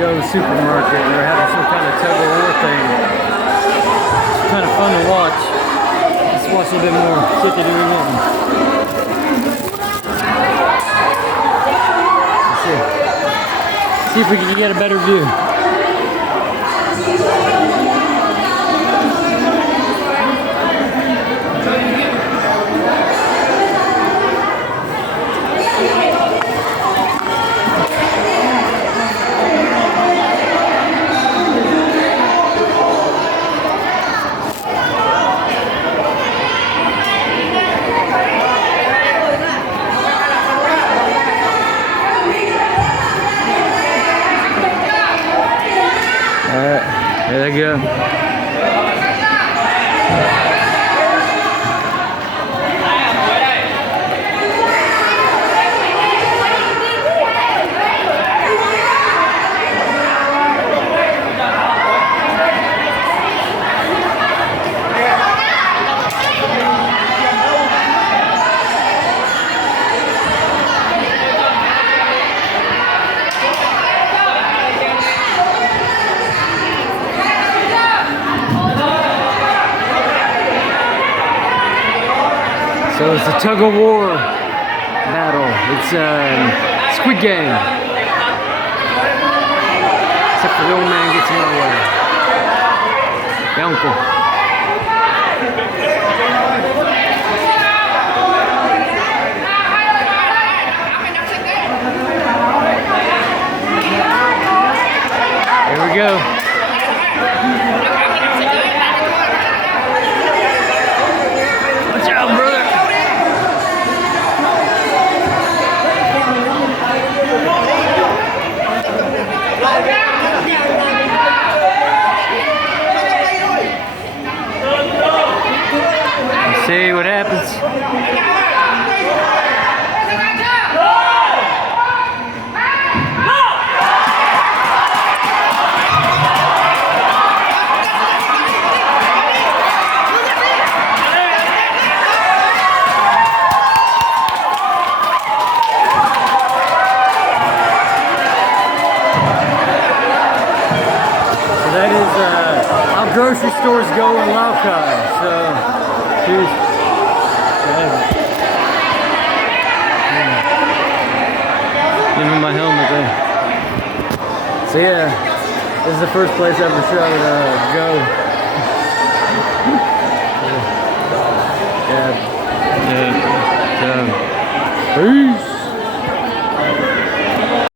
go supermarket. They're having some kind of tug-of-war thing. It's kind of fun to watch. Let's watch a little bit more. See what they're doing. Let's see if we can get a better view. There they go. So it's a tug-of-war battle. It's Squid Game. Except for the old man gets in my way. The uncle. Here we go. Watch out, brother. See what happens. So that is how grocery stores go in Lao Cai. So, cheers. Give me my helmet there. So yeah, this is the first place I ever shot go.